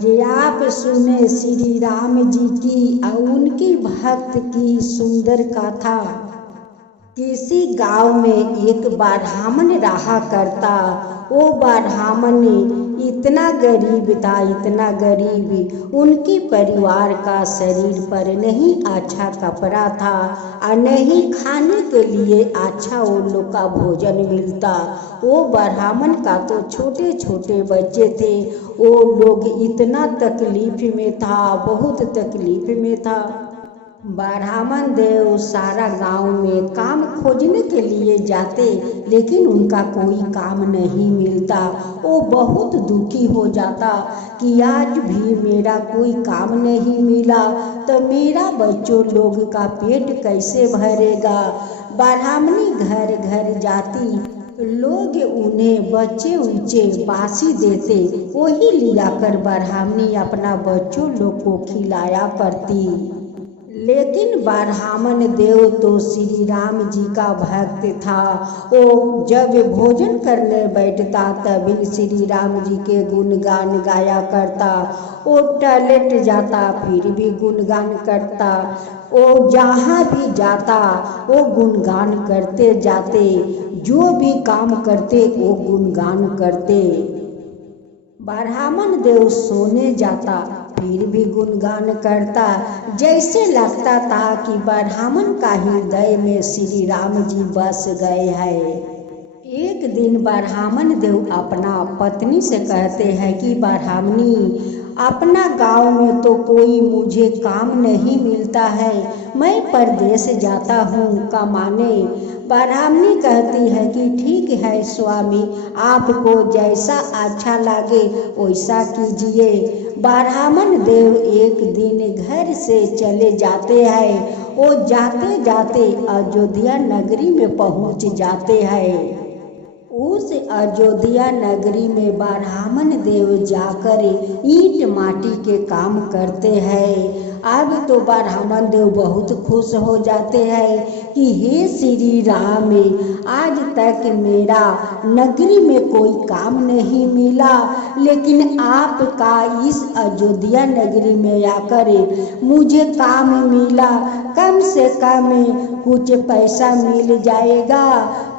आज आप सुने श्री राम जी की और उनकी भक्त की सुंदर गाथा। किसी गांव में एक ब्राह्मण रहा करता। वो ब्राह्मण इतना गरीब था, इतना गरीब, उनके परिवार का शरीर पर नहीं अच्छा कपड़ा था और नहीं खाने के लिए अच्छा वो लोग का भोजन मिलता। वो ब्राह्मण का तो छोटे छोटे बच्चे थे। वो लोग इतना तकलीफ में था, बहुत तकलीफ में था। ब्राह्मण देव सारा गांव में काम खोजने के लिए जाते, लेकिन उनका कोई काम नहीं मिलता। वो बहुत दुखी हो जाता कि आज भी मेरा कोई काम नहीं मिला तो मेरा बच्चों लोग का पेट कैसे भरेगा। ब्राह्मणी घर घर जाती, लोग उन्हें बच्चे ऊंचे बासी देते, वही लिया कर ब्राह्मणी अपना बच्चों लोग को खिलाया करती। लेकिन ब्राह्मण देव तो श्री राम जी का भक्त था। वो जब भोजन करने बैठता तभी श्री राम जी के गुणगान गाया करता। वो टॉयलेट जाता फिर भी गुणगान करता। वो जहाँ भी जाता वो गुणगान करते जाते, जो भी काम करते वो गुणगान करते। ब्राह्मण देव सोने जाता फिर भी गुणगान करता। जैसे लगता था कि ब्राह्मण का हृदय में श्री राम जी बस गए हैं। एक दिन ब्राह्मण देव अपना पत्नी से कहते हैं कि ब्राह्मणी, अपना गांव में तो कोई मुझे काम नहीं मिलता है, मैं परदेश जाता हूँ कमाने। ब्राह्मणी कहती है कि ठीक है स्वामी, आपको जैसा अच्छा लगे वैसा कीजिए। ब्राह्मण देव एक दिन घर से चले जाते हैं। वो जाते जाते अयोध्या नगरी में पहुँच जाते हैं। उस अयोध्या नगरी में ब्राह्मण देव जाकर ईंट माटी के काम करते हैं। अब तो ब्राह्मण देव बहुत खुश हो जाते हैं कि हे श्री राम, आज तक मेरा नगरी में कोई काम नहीं मिला, लेकिन आपका इस अयोध्या नगरी में आकर मुझे काम मिला। कम से कम कुछ पैसा मिल जाएगा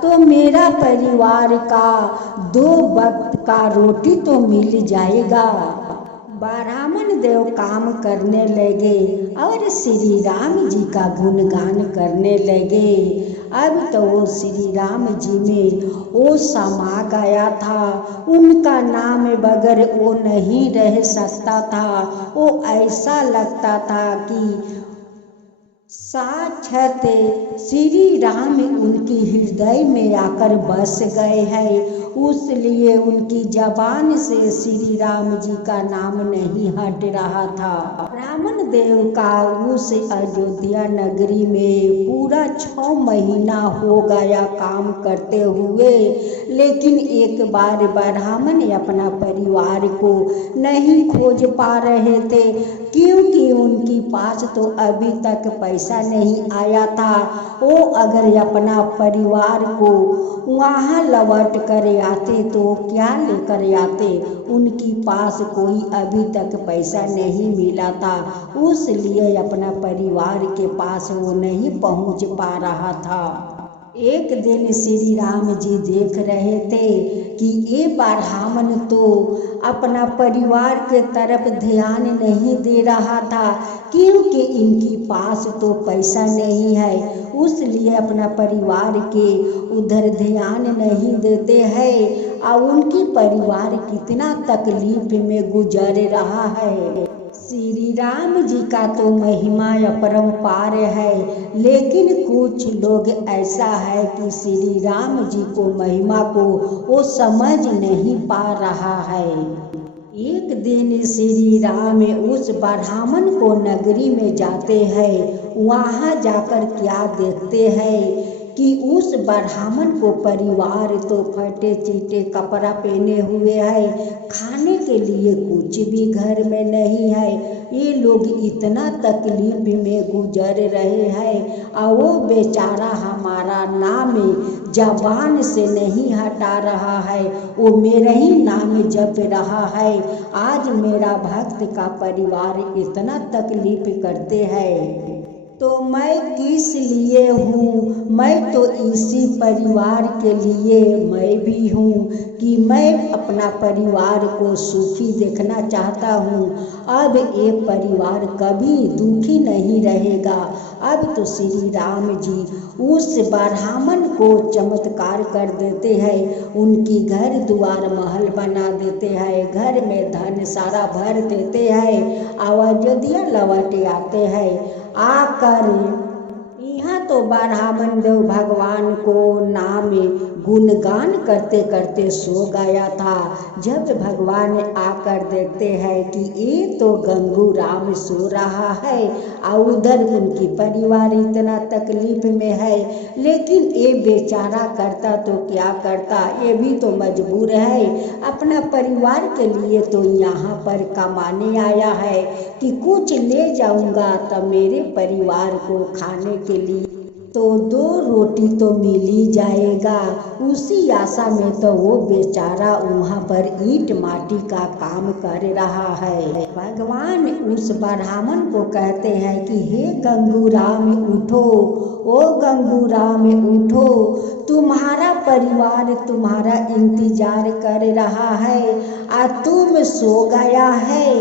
तो मेरा परिवार का 2 वक्त का रोटी तो मिल जाएगा। ब्राह्मण देव काम करने लगे और श्री राम जी का गुणगान करने लगे। अब तो वो श्री राम जी में वो समा गया था। उनका नाम बगैर वो नहीं रह सकता था। वो ऐसा लगता था कि साक्षात श्री राम उनकी हृदय में आकर बस गए हैं। उसलिए उनकी जबान से श्री राम जी का नाम नहीं हट रहा था। ब्राह्मण देव का उस अयोध्या नगरी में पूरा 6 महीना हो गया काम करते हुए, लेकिन एक बार ब्राह्मण अपना परिवार को नहीं खोज पा रहे थे, क्योंकि उनके पास तो अभी तक पैसा नहीं आया था। वो अगर अपना परिवार को वहाँ लौट कर आते तो क्या लेकर आते, उनके पास कोई अभी तक पैसा नहीं मिला था। उसलिए अपना परिवार के पास वो नहीं पहुँच पा रहा था। एक दिन श्री राम जी देख रहे थे कि ये ब्राह्मण तो अपना परिवार के तरफ ध्यान नहीं दे रहा था, क्योंकि इनके पास तो पैसा नहीं है। उसलिए अपना परिवार के उधर ध्यान नहीं देते हैं और उनकी परिवार कितना तकलीफ में गुजर रहा है। श्री राम जी का तो महिमा अपरंपार है, लेकिन कुछ लोग ऐसा है कि श्री राम जी को महिमा को वो समझ नहीं पा रहा है। एक दिन श्री राम उस ब्राह्मण को नगरी में जाते हैं। वहाँ जाकर क्या देखते हैं कि उस ब्राह्मण को परिवार तो फटे चीटे कपड़ा पहने हुए है, खाने के लिए कुछ भी घर में नहीं है। ये लोग इतना तकलीफ में गुजर रहे हैं और वो बेचारा हमारा नाम जबान से नहीं हटा रहा है, वो मेरा ही नाम जप रहा है। आज मेरा भक्त का परिवार इतना तकलीफ करते हैं तो मैं किस लिए हूँ? मैं तो इसी परिवार के लिए मैं भी हूँ कि मैं अपना परिवार को सुखी देखना चाहता हूँ। अब ये परिवार कभी दुखी नहीं रहेगा। अब तो श्री राम जी उस ब्राह्मण को चमत्कार कर देते हैं, उनकी घर द्वार महल बना देते हैं, घर में धन सारा भर देते हैं, अयोध्या लौटे आते हैं। आकर यहाँ तो ब्राह्मण देव भगवान को नाम गुणगान करते करते सो गया था। जब भगवान आकर देखते हैं कि ये तो गंगू राम सो रहा है और उधर उनकी परिवार इतना तकलीफ में है, लेकिन ये बेचारा करता तो क्या करता, ये भी तो मजबूर है, अपना परिवार के लिए तो यहाँ पर कमाने आया है कि कुछ ले जाऊंगा तो मेरे परिवार को खाने के लिए तो 2 रोटी तो मिल ही जाएगा। उसी आशा में तो वो बेचारा वहाँ पर ईंट माटी का काम कर रहा है। भगवान उस ब्राह्मण को कहते हैं कि हे गंगू राम उठो, ओ गंगू राम उठो, तुम्हारा परिवार तुम्हारा इंतजार कर रहा है और तुम सो गया है।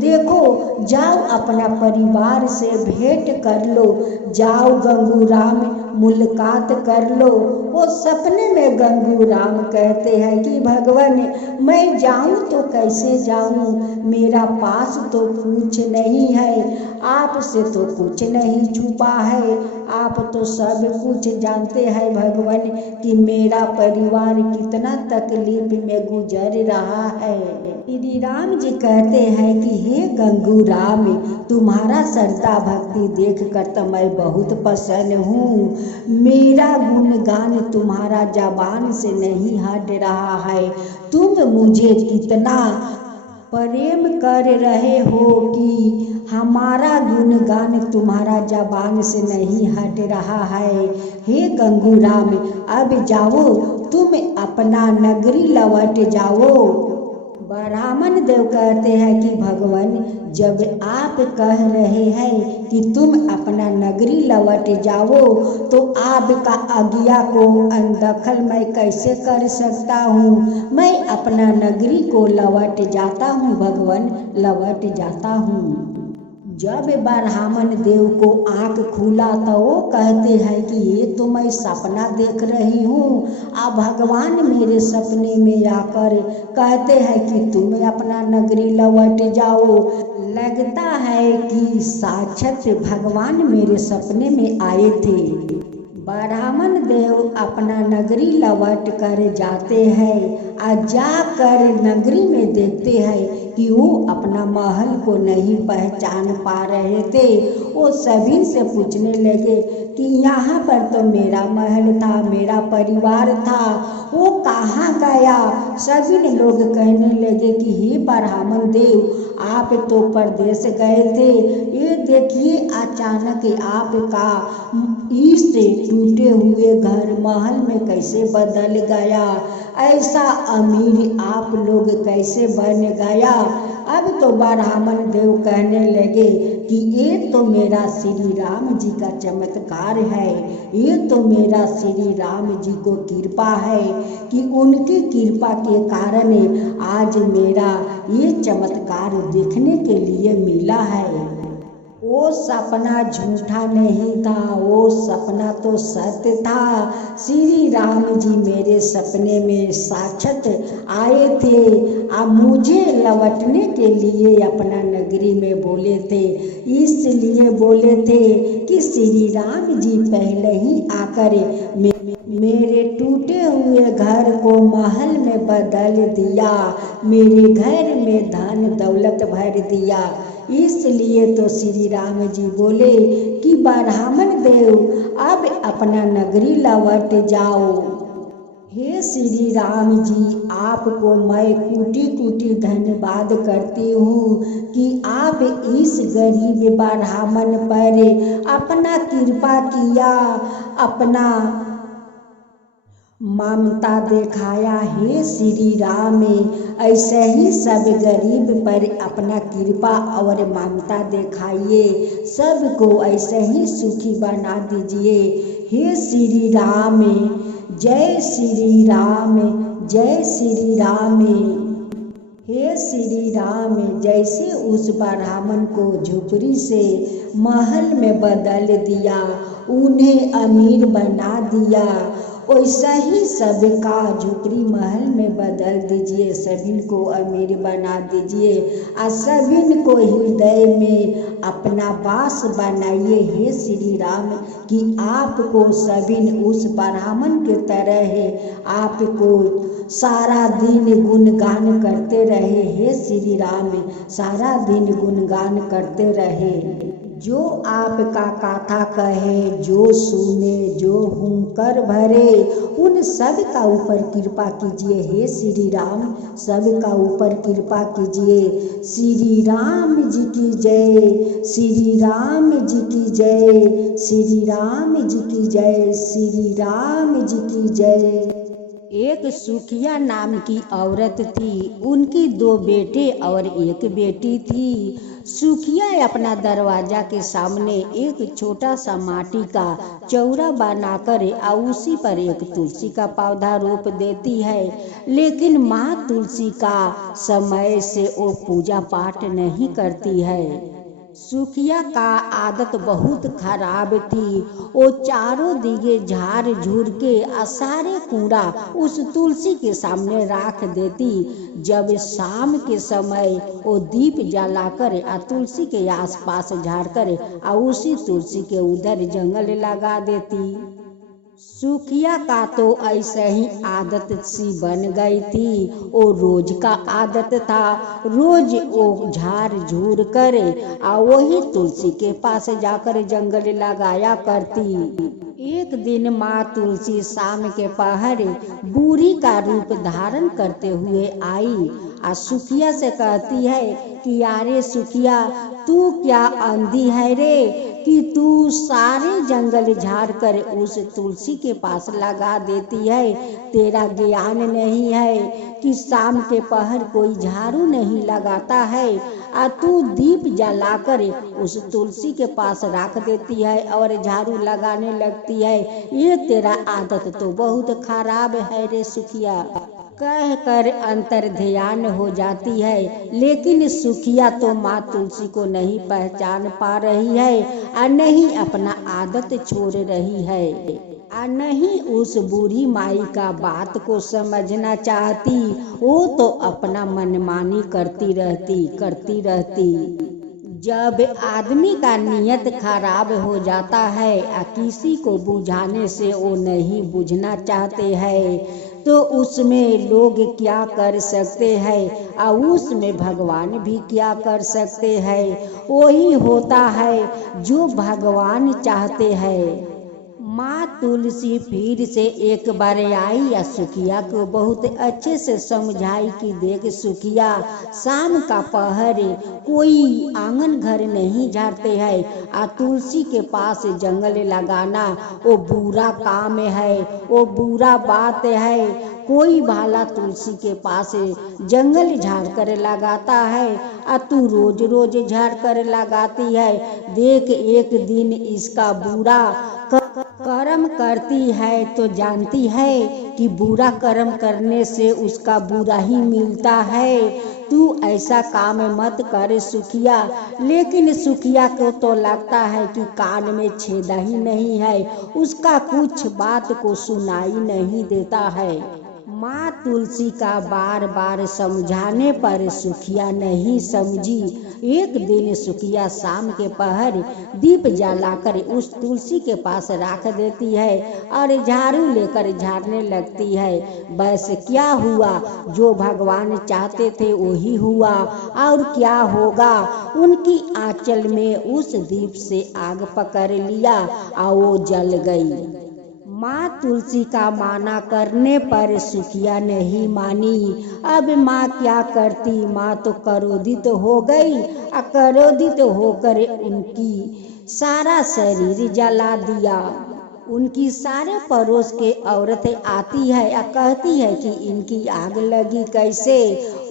देखो जाओ अपना परिवार से भेंट कर लो, जाओ गंगू राम मुलाकात कर लो। वो सपने में गंगू राम कहते हैं कि भगवान मैं जाऊं तो कैसे जाऊं, मेरा पास तो कुछ नहीं है, आपसे तो कुछ नहीं छुपा है, आप तो सब कुछ जानते हैं भगवान कि मेरा परिवार कितना तकलीफ में गुजर रहा है। श्री राम जी कहते हैं कि हे गंगू राम तुम्हारा श्रद्धा भक्ति देख कर तो मैं बहुत प्रसन्न हूँ, मेरा गुणगान तुम्हारा जबान से नहीं हट रहा है, तुम मुझे कितना प्रेम कर रहे हो कि हमारा गुणगान तुम्हारा जबान से नहीं हट रहा है। हे गंगू राम अब जाओ, तुम अपना नगरी लौट जाओ। ब्राह्मण देव कहते हैं कि भगवान जब आप कह रहे हैं कि तुम अपना नगरी लौट जाओ तो आपका आज्ञा को अनदखल मैं कैसे कर सकता हूँ, मैं अपना नगरी को लौट जाता हूँ भगवान, लौट जाता हूँ। जब ब्राह्मण देव को आँख खुला तो वो कहते हैं कि ये तो मैं सपना देख रही हूँ। अब भगवान मेरे सपने में आकर कहते हैं कि तुम अपना नगरी लौट जाओ। लगता है कि साक्षात भगवान मेरे सपने में आए थे। ब्राह्मण देव अपना नगरी लौट कर जाते हैं और जाकर नगरी में देखते हैं कि वो अपना महल को नहीं पहचान पा रहे थे। वो सभी से पूछने लगे कि यहाँ पर तो मेरा महल था, मेरा परिवार था, वो कहाँ गया। सभी लोग कहने लगे कि हे ब्राह्मण देव आप तो परदेश गए थे, ये देखिए अचानक आपका इस टूटे हुए घर महल में कैसे बदल गया, ऐसा अमीर आप लोग कैसे बन गया। अब तो ब्राह्मण देव कहने लगे कि ये तो मेरा श्री राम जी का चमत्कार है, ये तो मेरा श्री राम जी को कृपा है कि उनकी कृपा के कारण आज मेरा ये चमत्कार देखने के लिए मिला है। वो सपना झूठा नहीं था, वो सपना तो सत्य था। श्री राम जी मेरे सपने में साक्षात आए थे और मुझे लौटने के लिए अपना नगरी में बोले थे। इसलिए बोले थे कि श्री राम जी पहले ही आकर मेरे टूटे हुए घर को महल में बदल दिया, मेरे घर में धन दौलत भर दिया। इसलिए तो श्री राम जी बोले कि ब्राह्मण देव अब अपना नगरी लौट जाओ। हे श्री राम जी, आपको मैं कोटि कोटि धन्यवाद करती हूँ कि आप इस गरीब ब्राह्मण पर अपना कृपा किया, अपना ममता दिखाया। हे श्री राम, ऐसे ही सब गरीब पर अपना कृपा और ममता दिखाइए, सबको ऐसे ही सुखी बना दीजिए। हे श्री राम, जय श्री राम, जय श्री राम। हे श्री राम, जैसे उस ब्राह्मण को झोपड़ी से महल में बदल दिया, उन्हें अमीर बना दिया, वैसा ही सबका झोपड़ी महल में बदल दीजिए, सभी को अमीर बना दीजिए और सभी को हृदय में अपना वास बनाइए। हे श्री राम, कि आपको सभी उस ब्राह्मण के तरह है, आपको सारा दिन गुणगान करते रहे। हे श्री राम, सारा दिन गुणगान करते रहे। जो आपका कथा कहे, जो सुने, जो हुंकार भरे, उन सब का ऊपर कृपा कीजिए। हे श्री राम, सब का ऊपर कृपा कीजिए। श्री राम जी की जय, श्री राम जी की जय, श्री राम जी की जय, श्री राम जी की जय। एक सुखिया नाम की औरत थी, उनकी 2 बेटे और 1 बेटी थी। सुखिया अपना दरवाजा के सामने एक छोटा सा माटी का चौरा बनाकर उसी पर एक तुलसी का पौधा रोप देती है, लेकिन माँ तुलसी का समय से वो पूजा पाठ नहीं करती है। सुखिया का आदत बहुत खराब थी। वो चारों दिगे झाड़ झूर के सारे कूड़ा उस तुलसी के सामने रख देती। जब शाम के समय वो दीप जलाकर तुलसी के आसपास झाड़कर उसी तुलसी के उधर जंगल लगा देती। सुखिया का तो ऐसे ही आदत सी बन गई थी। वो रोज का आदत था, रोज वो झाड़ झूर करे और वही तुलसी के पास जाकर जंगल लगाया करती। एक दिन माँ तुलसी शाम के पहर बूढ़ी का रूप धारण करते हुए आई और सुखिया से कहती है कि अरे सुखिया, तू क्या अंधी है रे कि तू सारे जंगल झाड़ कर उस तुलसी के पास लगा देती है। तेरा ज्ञान नहीं है कि शाम के पहर कोई झाड़ू नहीं लगाता है और तू दीप जलाकर उस तुलसी के पास रख देती है और झाड़ू लगाने लगती है। ये तेरा आदत तो बहुत खराब है रे सुखिया, कह कर अंतर ध्यान हो जाती है। लेकिन सुखिया तो माँ तुलसी को नहीं पहचान पा रही है और नहीं अपना आदत छोड़ रही है और नहीं उस बूढ़ी माई का बात को समझना चाहती। वो तो अपना मनमानी करती रहती। जब आदमी का नियत खराब हो जाता है और किसी को बुझाने से वो नहीं बुझना चाहते हैं, तो उसमें लोग क्या कर सकते हैं और उसमें भगवान भी क्या कर सकते हैं। वही होता है जो भगवान चाहते हैं। माँ तुलसी फिर से एक बार आई या सुखिया को बहुत अच्छे से समझाई कि देख सुखिया, शाम का पहर कोई आंगन घर नहीं झाड़ते हैं और तुलसी के पास जंगल लगाना वो बुरा काम है, वो बुरा बात है। कोई भाला तुलसी के पास जंगल झाड़ कर लगाता है और तू रोज रोज झाड़ कर लगाती है। देख एक दिन इसका बुरा कर्म करती है तो जानती है कि बुरा कर्म करने से उसका बुरा ही मिलता है। तू ऐसा काम मत कर सुखिया। लेकिन सुखिया को तो लगता है कि कान में छेदा ही नहीं है, उसका कुछ बात को सुनाई नहीं देता है। माँ तुलसी का बार बार समझाने पर सुखिया नहीं समझी। एक दिन सुखिया शाम के पहर दीप जलाकर उस तुलसी के पास रख देती है और झाड़ू लेकर झाड़ने लगती है। बस क्या हुआ, जो भगवान चाहते थे वही हुआ। और क्या होगा, उनकी आंचल में उस दीप से आग पकड़ लिया और वो जल गई। माँ तुलसी का माना करने पर सुखिया नहीं मानी। अब माँ क्या करती, माँ तो क्रोधित हो गई। क्रोधित होकर उनकी सारा शरीर जला दिया। उनकी सारे पड़ोस के औरतें आती है या कहती है कि इनकी आग लगी कैसे।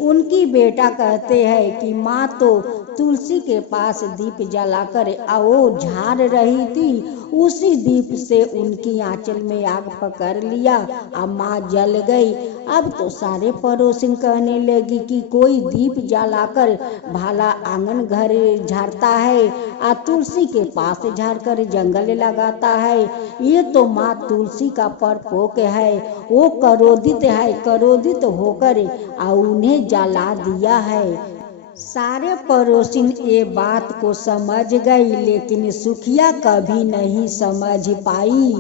उनकी बेटा कहते हैं कि माँ तो तुलसी के पास दीप जलाकर वो झाड़ रही थी, उसी दीप से उनकी आंचल में आग पकड़ लिया, अब माँ जल गई। अब तो सारे पड़ोसिन कहने लगी कि कोई दीप जलाकर भाला आंगन घर झाड़ता है, तुलसी के पास झाड़कर जंगल लगाता है। ये तो माँ तुलसी का परपोक है। वो क्रोधित होकर उन्हें जला दिया है। सारे पड़ोसिन ये बात को समझ गई, लेकिन सुखिया कभी नहीं समझ पाई।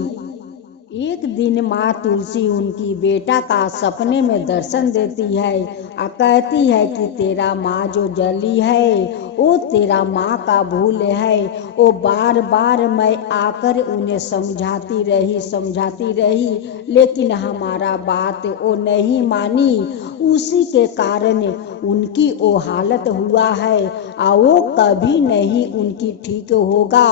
एक दिन माँ तुलसी उनकी बेटा का सपने में दर्शन देती है और कहती है कि तेरा माँ जो जली है वो तेरा माँ का भूल है। वो बार बार मैं आकर उन्हें समझाती रही, लेकिन हमारा बात वो नहीं मानी। उसी के कारण उनकी वो हालत हुआ है और वो कभी नहीं उनकी ठीक होगा।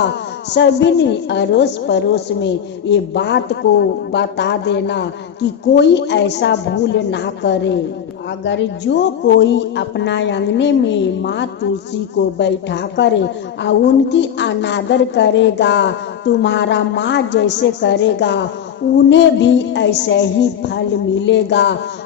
सभी ने अड़ोस पड़ोस में ये बात को बता देना कि कोई ऐसा भूल ना करे। अगर जो कोई अपना अंगने में माँ तुलसी को बैठा करे और उनकी अनादर करेगा, तुम्हारा माँ जैसे करेगा उन्हें भी ऐसे ही फल मिलेगा।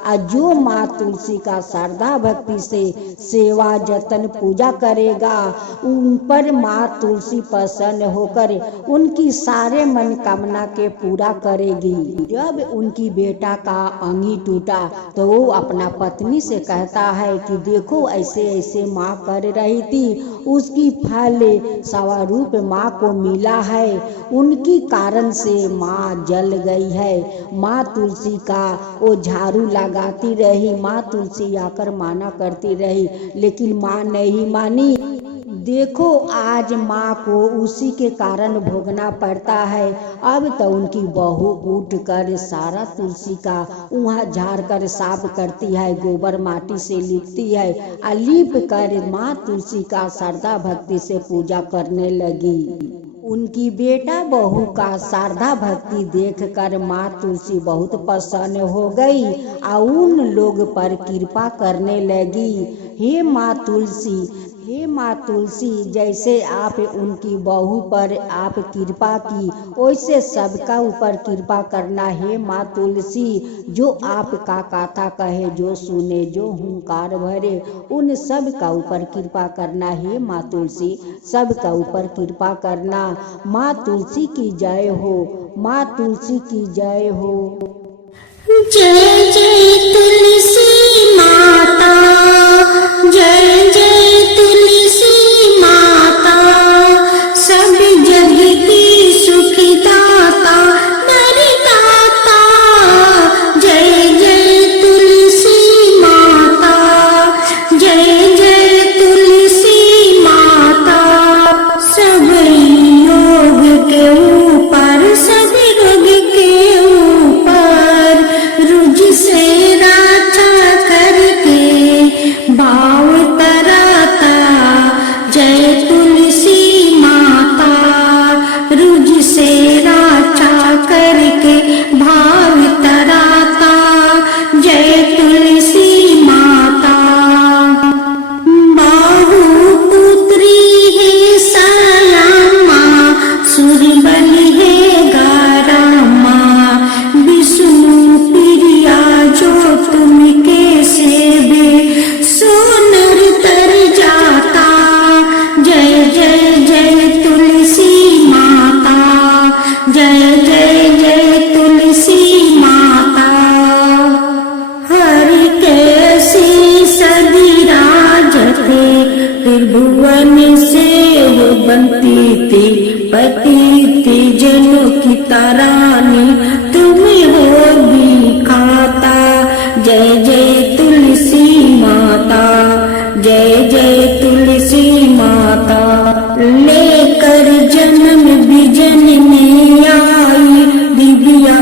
और जो माँ तुलसी का श्रद्धा भक्ति से सेवा जतन पूजा करेगा, उन पर माँ तुलसी प्रसन्न होकर उनकी सारे मनोकामना के पूरा करेगी। जब उनकी बेटा का अंगी टूटा तो वो अपना पत्नी से कहता है कि देखो ऐसे ऐसे माँ कर रही थी, उसकी फल स्वरूप माँ को मिला है, उनकी कारण से माँ जल गई है। माँ तुलसी का वो झाड़ू लगाती रही, माँ तुलसी आकर माना करती रही, लेकिन माँ नहीं मानी। देखो आज माँ को उसी के कारण भोगना पड़ता है। अब तो उनकी बहू उठ कर सारा तुलसी का वहाँ झाड़ कर साफ करती है, गोबर माटी से लिपती है, लीप कर माँ तुलसी का श्रद्धा भक्ति से पूजा करने लगी। उनकी बेटा बहू का श्रद्धा भक्ति देखकर माँ तुलसी बहुत प्रसन्न हो गई और उन लोग पर कृपा करने लगी। हे माँ तुलसी, जैसे आप उनकी बहू पर आप कृपा की, वैसे सबका ऊपर कृपा करना। हे माँ तुलसी, जो आपका कथा कहे, जो सुने, जो हुंकार भरे, उन सब का ऊपर कृपा करना। हे माँ तुलसी, सबका ऊपर कृपा करना। माँ तुलसी की जय हो, माँ तुलसी की जय हो। जय जय तुलसी माता, जय जय तुलसी माता, सब जग की सुखदाता वरदाता। जय जय तुलसी माता, जय जय तुलसी माता, सब योग के ऊपर, सब रोग के ऊपर, रुझ से राजा करके भाव तराता। जय तुलसी माता, रुझ से राजा करके भाव तराता। जय तुलसी माता, बाहु पुत्री है सयामा, सुरबल है गारामा, विष्णु प्रिया जो तुम के सेवे, सोनर तर जाता। जय जय जय तुलसी माता, जय जय जय तुलसी माता। हर कैसी सदी राजते, त्रिभुवन से वो बनती थी, पति थी जनों की तारानी, तुम्हें हो भी खाता। जय जय तुलसी माता, जय जय तुलसी माता। लेकर जन्म बिजन में आई, दिव्या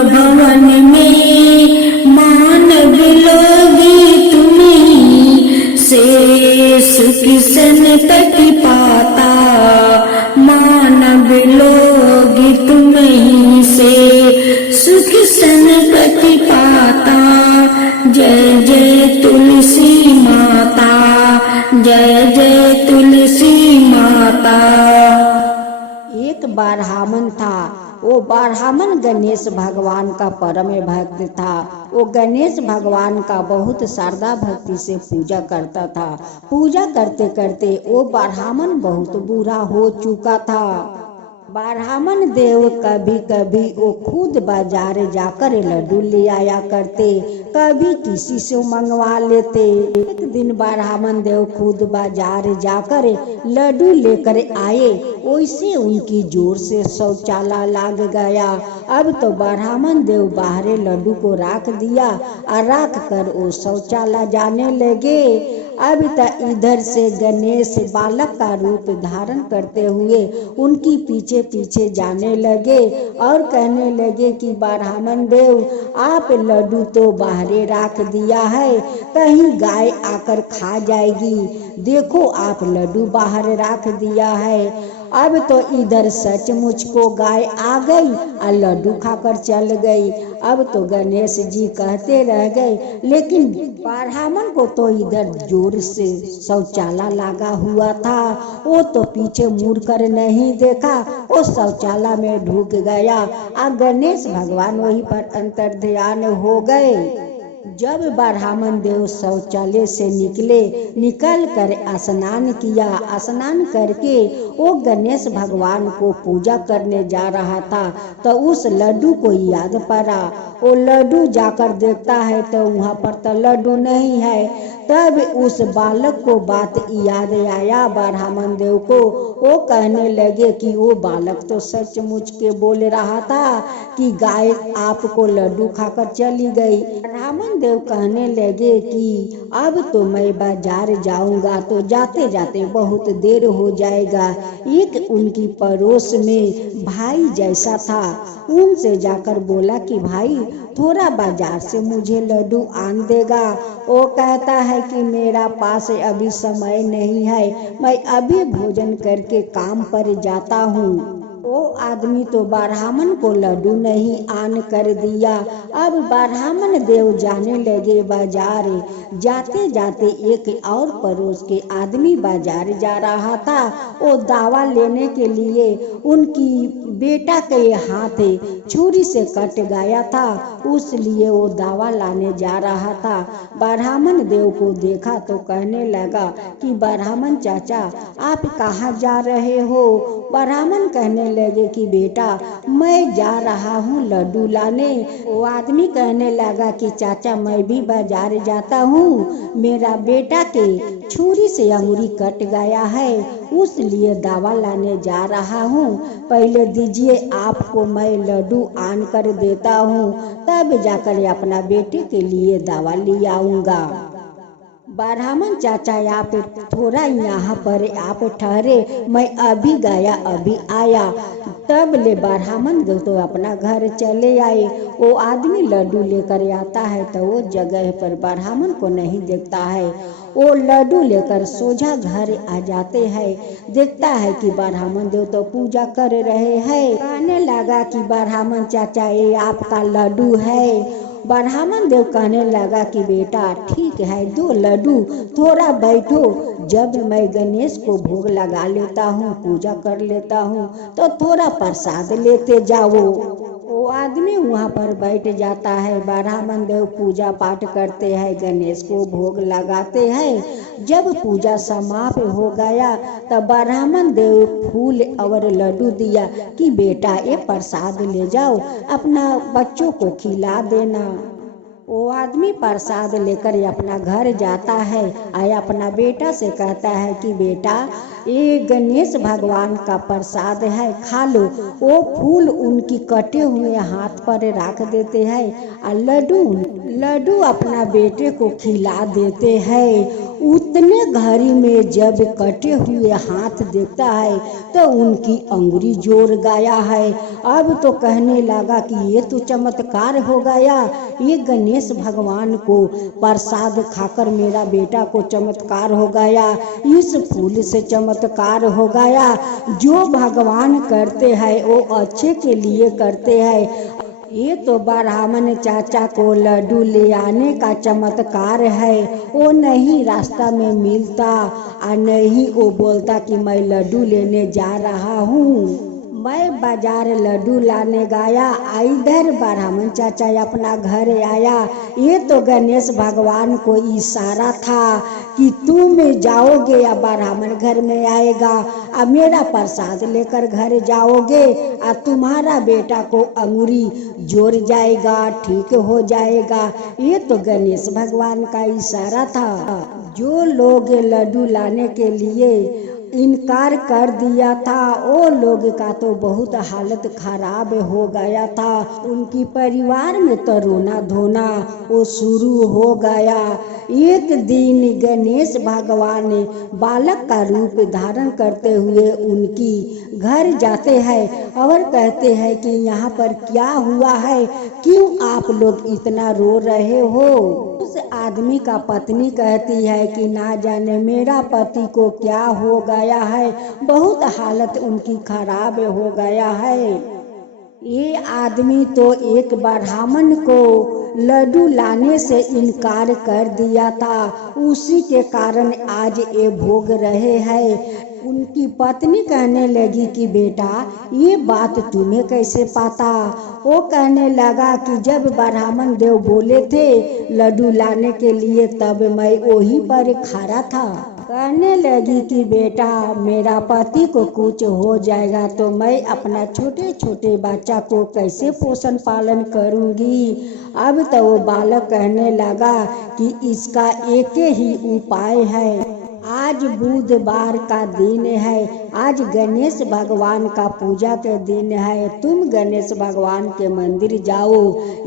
जय तुलसी माता। एक ब्राह्मण था, वो ब्राह्मण गणेश भगवान का परम भक्त था। वो गणेश भगवान का बहुत श्रद्धा भक्ति से पूजा करता था। पूजा करते करते वो ब्राह्मण बहुत बूढ़ा हो चुका था। ब्राह्मण देव कभी कभी वो खुद बाजार जाकर लड्डू ले आया करते, कभी किसी से मंगवा लेते। एक दिन ब्राह्मण देव खुद बाजार जाकर लड्डू लेकर आए, वैसे उनकी जोर से शौचालय लग गया। अब तो ब्राह्मण देव बाहर लड्डू को रख दिया और रख कर वो शौचालय जाने लगे। अब तक इधर से गणेश बालक का रूप धारण करते हुए उनकी पीछे पीछे जाने लगे और कहने लगे कि ब्राह्मण देव, आप लड्डू तो बाहरे रख दिया है, कहीं गाय आकर खा जाएगी। देखो आप लड्डू बाहर रख दिया है। अब तो इधर सचमुच को गाय आ गई और लड्डू खाकर चल गई। अब तो गणेश जी कहते रह गए, लेकिन ब्राह्मण को तो इधर जोर से शौचालय लगा हुआ था, वो तो पीछे मुड़ कर नहीं देखा, वो शौचालय में ढुक गया और गणेश भगवान वहीं पर अंतर्ध्यान हो गए। जब ब्राह्मण देव शौचालय से निकल कर स्नान किया, स्नान करके वो गणेश भगवान को पूजा करने जा रहा था तो उस लड्डू को याद पड़ा। वो लड्डू जाकर देखता है तो वहाँ पर तो लड्डू नहीं है। तब उस बालक को बात याद आया ब्राह्मण देव को। वो कहने लगे कि वो बालक तो सचमुच के बोल रहा था कि गाय आपको लड्डू खाकर चली गई। ब्राह्मण देव कहने लगे कि अब तो मैं बाजार जाऊंगा तो जाते जाते बहुत देर हो जाएगा। एक उनकी पड़ोस में भाई जैसा था, उनसे जाकर बोला कि भाई थोड़ा बाजार से मुझे लड्डू आन देगा। वो कहता है कि मेरा पास अभी समय नहीं है, मैं अभी भोजन करके काम पर जाता हूँ। वो आदमी तो ब्राह्मण को लड्डू नहीं आन कर दिया। अब ब्राह्मण देव जाने लगे बाजार। जाते जाते एक और पड़ोस के आदमी बाजार जा रहा था। वो दावा लेने के लिए उनकी बेटा के हाथ छुरी से कट गया था, उसलिए वो दावा लाने जा रहा था। ब्राह्मण देव को देखा तो कहने लगा कि ब्राह्मण चाचा आप कहाँ जा रहे हो। ब्राह्मण कहने लगे कि बेटा मैं जा रहा हूँ लड्डू लाने। वो आदमी कहने लगा कि चाचा मैं भी बाजार जाता हूँ, मेरा बेटा के छुरी से अंगुरी कट गया है, उसलिए दावा लाने जा रहा हूँ। पहले दीजिए आपको मैं लड्डू आन कर देता हूँ, तब जाकर अपना बेटे के लिए दावा ले आऊँगा। ब्राह्मण चाचा आप थोड़ा यहाँ पर आप ठहरे, मैं अभी गया अभी आया। तब ले ब्राह्मण देव तो अपना घर चले आए। वो आदमी लड्डू लेकर आता है तो वो जगह पर ब्राह्मण को नहीं देखता है। वो लड्डू लेकर सोझा घर आ जाते हैं, देखता है कि ब्राह्मण देव तो पूजा कर रहे हैं। कहने लगा कि ब्राह्मण चाचा ये आपका लड्डू है। ब्राह्मण देव कहने लगा कि बेटा ठीक है दो लड्डू, थोड़ा बैठो, जब मैं गणेश को भोग लगा लेता हूँ पूजा कर लेता हूँ तो थोड़ा प्रसाद लेते जाओ। वो आदमी वहाँ पर बैठ जाता है। ब्राह्मण देव पूजा पाठ करते हैं, गणेश को भोग लगाते हैं। जब पूजा समाप्त हो गया तब ब्राह्मण देव फूल और लड्डू दिया कि बेटा ये प्रसाद ले जाओ, अपना बच्चों को खिला देना। वो आदमी प्रसाद लेकर अपना घर जाता है और अपना बेटा से कहता है कि बेटा ये गणेश भगवान का प्रसाद है, खा लो। वो फूल उनकी कटे हुए हाथ पर रख देते हैं और लड्डू अपना बेटे को खिला देते हैं। उतने घड़ी में जब कटे हुए हाथ देखता है तो उनकी अंगुरी जोड़ गया है। अब तो कहने लगा कि ये तो चमत्कार हो गया, ये गणेश भगवान को प्रसाद खाकर मेरा बेटा को चमत्कार हो गया, इस फूल से चमत्कार हो गया। जो भगवान करते हैं वो अच्छे के लिए करते हैं। ये तो ब्राह्मण चाचा को लड्डू ले आने का चमत्कार है। वो नहीं रास्ता में मिलता और नहीं वो बोलता कि मैं लड्डू लेने जा रहा हूँ। मैं बाजार लड्डू लाने गया, इधर ब्राह्मण चाचा अपना घर आया। ये तो गणेश भगवान को इशारा था कि तुम जाओगे या ब्राह्मण घर में आएगा और मेरा प्रसाद लेकर घर जाओगे और तुम्हारा बेटा को अंगूरी जोड़ जाएगा, ठीक हो जाएगा। ये तो गणेश भगवान का इशारा था। जो लोग लड्डू लाने के लिए इनकार कर दिया था वो लोग का तो बहुत हालत खराब हो गया था। उनकी परिवार में तो रोना धोना वो शुरू हो गया। एक दिन गणेश भगवान बालक का रूप धारण करते हुए उनकी घर जाते हैं और कहते हैं कि यहाँ पर क्या हुआ है, क्यों आप लोग इतना रो रहे हो। उस आदमी का पत्नी कहती है कि ना जाने मेरा पति को क्या हो गया है, बहुत हालत उनकी खराब हो गया है। ये आदमी तो एक ब्राह्मण को लड्डू लाने से इनकार कर दिया था, उसी के कारण आज ये भोग रहे हैं। उनकी पत्नी कहने लगी कि बेटा ये बात तुम्हें कैसे पता। वो कहने लगा कि जब ब्राह्मण देव बोले थे लड्डू लाने के लिए तब मैं वहीं पर खड़ा था। कहने लगी कि बेटा मेरा पति को कुछ हो जाएगा तो मैं अपना छोटे छोटे बच्चा को कैसे पोषण पालन करूंगी। अब तो वो बालक कहने लगा कि इसका एक ही उपाय है। आज बुधवार का दिन है, आज गणेश भगवान का पूजा के दिन है। तुम गणेश भगवान के मंदिर जाओ।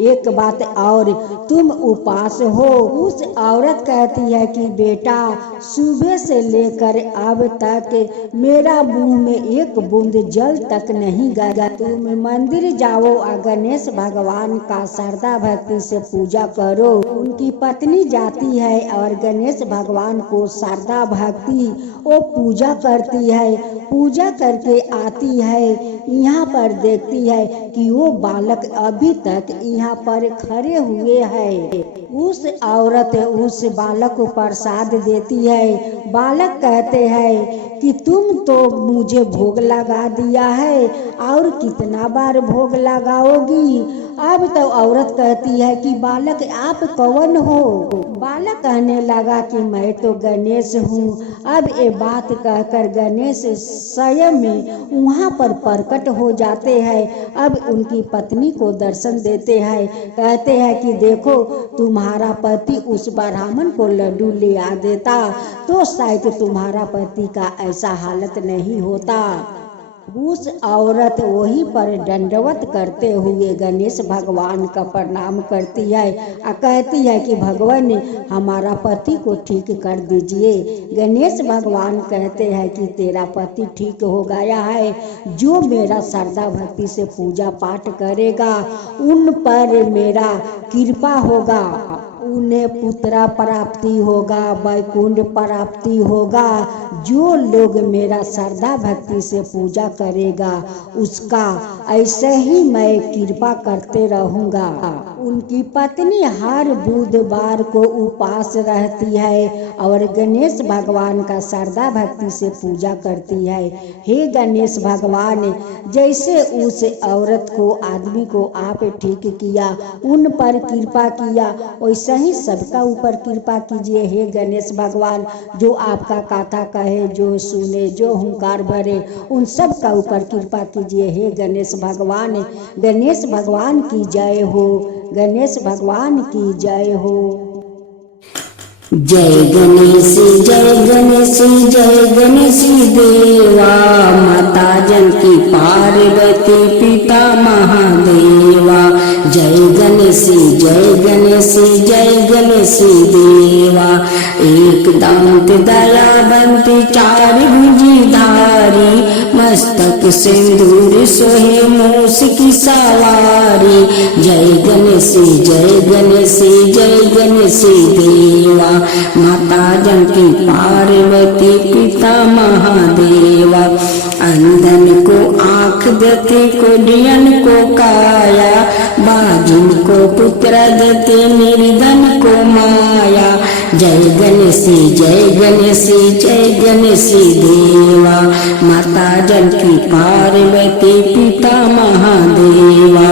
एक बात और, तुम उपास हो। उस औरत कहती है कि बेटा सुबह से लेकर अब तक मेरा मुंह में एक बूंद जल तक नहीं गया। तुम मंदिर जाओ और गणेश भगवान का श्रद्धा भक्ति से पूजा करो। उनकी पत्नी जाती है और गणेश भगवान को श्रद्धा भक्ति वो पूजा करती है। पूजा करके आती है, यहाँ पर देखती है कि वो बालक अभी तक यहाँ पर खड़े हुए हैं। उस औरत उस बालक को प्रसाद देती है। बालक कहते हैं कि तुम तो मुझे भोग लगा दिया है और कितना बार भोग लगाओगी। अब तो औरत कहती है कि बालक आप कौन हो। बालक कहने लगा कि मैं तो गणेश हूँ। अब ये बात कहकर गणेश स्वयं में वहाँ पर प्रकट हो जाते हैं। अब उनकी पत्नी को दर्शन देते हैं। कहते हैं कि देखो तुम्हारा पति उस ब्राह्मण को लड्डू ले आ देता तो शायद तुम्हारा पति का ऐसा हालत नहीं होता। उस औरत वहीं पर दंडवत करते हुए गणेश भगवान का प्रणाम करती है और कहती है कि भगवान हमारा पति को ठीक कर दीजिए। गणेश भगवान कहते हैं कि तेरा पति ठीक हो गया है। जो मेरा श्रद्धा भक्ति से पूजा पाठ करेगा उन पर मेरा कृपा होगा, उन्हें पुत्र प्राप्ति होगा, वैकुंठ प्राप्ति होगा। जो लोग मेरा श्रद्धा भक्ति से पूजा करेगा उसका ऐसे ही मैं कृपा करते रहूँगा। उनकी पत्नी हर बुधवार को उपास रहती है और गणेश भगवान का श्रद्धा भक्ति से पूजा करती है। हे गणेश भगवान, जैसे उस औरत को आदमी को आप ठीक किया, उन पर कृपा किया, वैसे ही सबका ऊपर कृपा कीजिए। हे गणेश भगवान, जो आपका कथा कहे, जो सुने, जो हुंकार भरे, उन सब का ऊपर कृपा कीजिए। हे गणेश भगवान, गणेश भगवान की जय हो, गणेश भगवान की जय हो। जय गणेश जय गणेश जय गणेश देवा, माता जानकी पार्वती पिता महादेवा। जय गणेश जय गणेश जय गणेश देवा, एक दांत दयावंत चार भुजी धारी, मस्तक सिंदूर सोहे मूस की सवारी। जय गणेश जय गणेश जय गणेश देवा, माता जानकी पार्वती पिता महादेवा। अंधन को आँख देते कोडियन को काया, बाजिन को पुत्र देते निर्धन को माया। जय गणेशी जय गणेशी जय गणेशी देवा, माता जानकी पार्वती पिता महादेवा।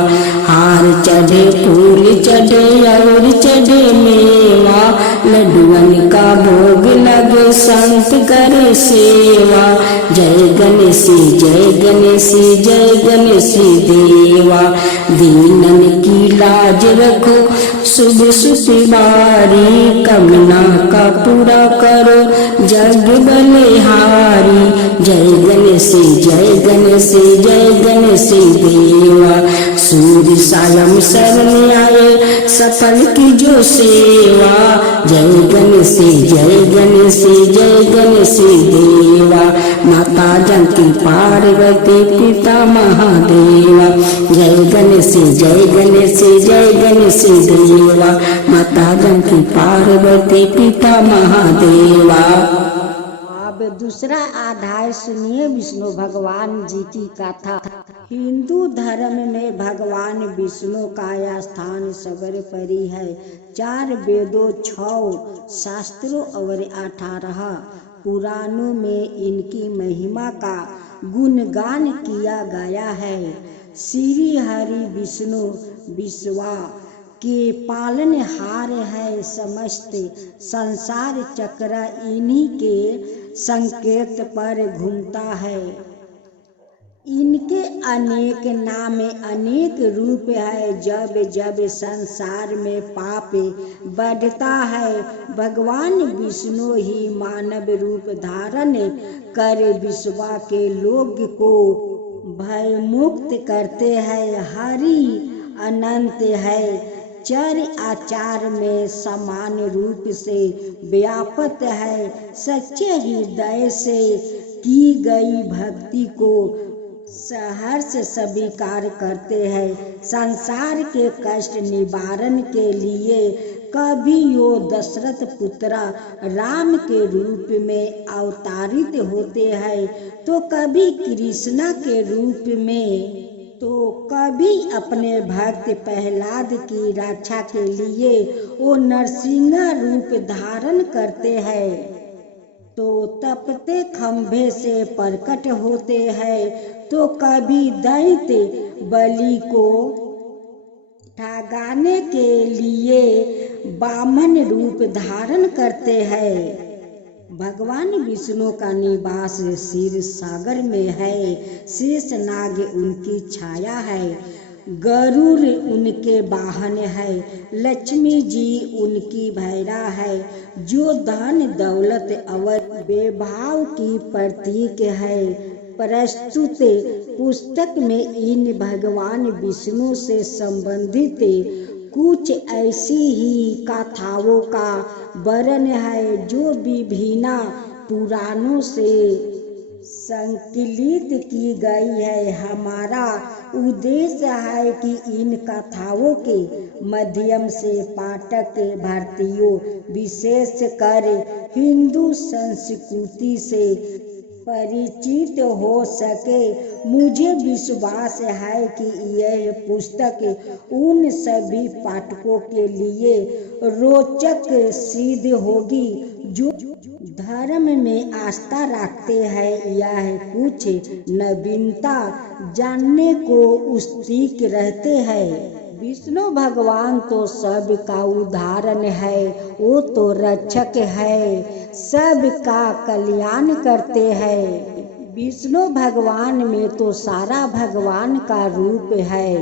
हार चढ़े फूल चढ़े और चढ़े मेवा, लड्डुअन का भोग लगे संत करे सेवा। जय गणेशी जय गणेशी जय गणेशी देवा, दीनन की लाज रखो शुभ सुतिवारी, कमना का पूरा करो जग बलिहारी। जय गणेशी जय गणेशी जय गणेशी देवा, सूर्य सायं शरण आए सफल की जो सेवा। जय गणेशी जय गणेशी जय गणेशी देवा, माता जानकी पार्वती पिता महादेवा। जय गणेशी जय गणेशी जय गणेशी देवा, माता जानकी पार्वती पिता महादेवा। अब दूसरा अध्याय सुनिए विष्णु भगवान जी की कथा। हिंदू धर्म में भगवान विष्णु का स्थान सर्वोपरि है। 4 वेदों 6 शास्त्रों और 18 पुराणों में इनकी महिमा का गुणगान किया गया है। श्री हरि विष्णु विश्वा के पालनहार है, समस्त संसार चक्र इन्हीं के संकेत पर घूमता है। इनके अनेक नाम अनेक रूप है। जब जब संसार में पाप बढ़ता है, भगवान विष्णु ही मानव रूप धारण कर विश्वा के लोग को भयमुक्त करते हैं। हरि अनंत है, चर आचार में समान रूप से व्यापक है। सच्चे हृदय से की गई भक्ति को सहर्ष स्वीकार करते हैं। संसार के कष्ट निवारण के लिए कभी यो दशरथ पुत्र राम के रूप में अवतारित होते हैं, तो कभी कृष्णा के रूप में, तो कभी अपने भक्त प्रहलाद की रक्षा के लिए वो नरसिंह रूप धारण करते हैं, तो तपते खंभे से प्रकट होते हैं, तो कभी दैत्य बलि को ठगाने के लिए वामन रूप धारण करते हैं। भगवान विष्णु का निवास क्षीर सागर में है। शेष नाग उनकी छाया है, गरुड़ उनके वाहन है, लक्ष्मी जी उनकी भैरा है, जो धन दौलत और वैभव की प्रतीक है। प्रस्तुत पुस्तक में इन भगवान विष्णु से संबंधित कुछ ऐसी ही कथाओं का वर्णन है जो विभिन्न पुराणों से संकलित की गई है। हमारा उद्देश्य है कि इन कथाओं के माध्यम से पाठक भारतीयों विशेषकर हिंदू संस्कृति से परिचित हो सके। मुझे विश्वास है कि यह पुस्तक उन सभी पाठकों के लिए रोचक सिद्ध होगी जो धर्म में आस्था रखते हैं। यह कुछ नवीनता जानने को उत्सुक रहते हैं। विष्णु भगवान तो सबका उदाहरण है, वो तो रक्षक है, सबका कल्याण करते हैं। विष्णु भगवान में तो सारा भगवान का रूप है।